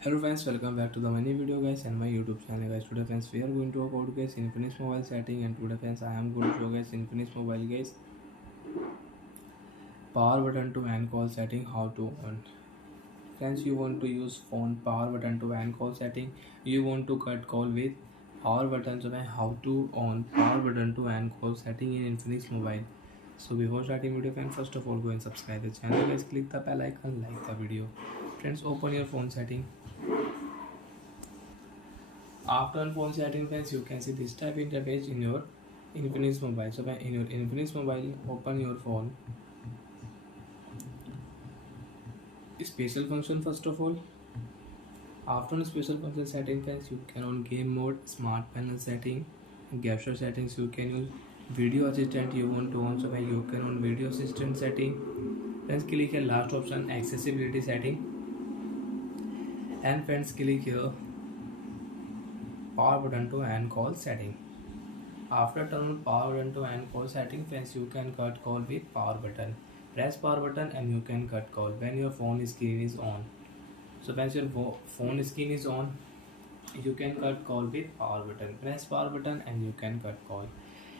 Hello friends, welcome back to the many video guys and my YouTube channel guys. Today friends we are going to talk about guys Infinix mobile setting, and today friends I am going to show guys Infinix mobile guys power button to end call setting how to on. Friends, you want to use phone power button to end call setting, you want to cut call with power button, so how to on power button to end call setting in Infinix mobile. So before starting video friends, first of all go and subscribe the channel guys, click the bell icon, like the video. Friends, open your phone setting. After on phone setting friends, you can see this type interface in your Infinix mobile. So in your Infinix mobile, open your phone special function first of all. After on special function setting friends, you can on game mode, smart panel setting, gesture settings. You can use video assistant you want to on, so you can on video assistant setting. Friends, click here last option accessibility setting, and friends click here power button to end call setting. After turn on power button to end call setting friends, you can cut call with power button. Press power button and you can cut call when your phone screen is on. So once your phone screen is on, you can cut call with power button. Press power button and you can cut call.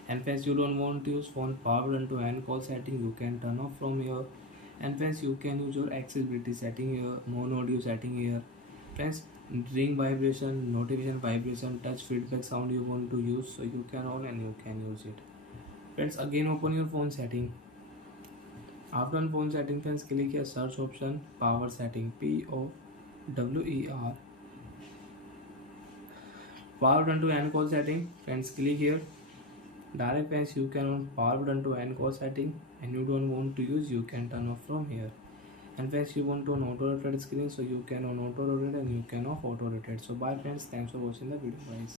And friends, you don't want to use phone power button to end call setting, you can turn off from here. And friends, you can use your accessibility setting here, mono audio setting here. Friends, ring vibration, notification vibration, touch feedback sound you want to use, so you can on and you can use it. Friends, again open your phone setting. After on phone setting friends, click here search option power setting, POWER power button to end call setting. Friends, click here direct friends, you can on power button to end call setting, and you don't want to use, you can turn off from here. And friends, you want to on auto rotate screen, so you can on auto rotate and you can off auto rotate. So bye friends, thanks for watching the video guys.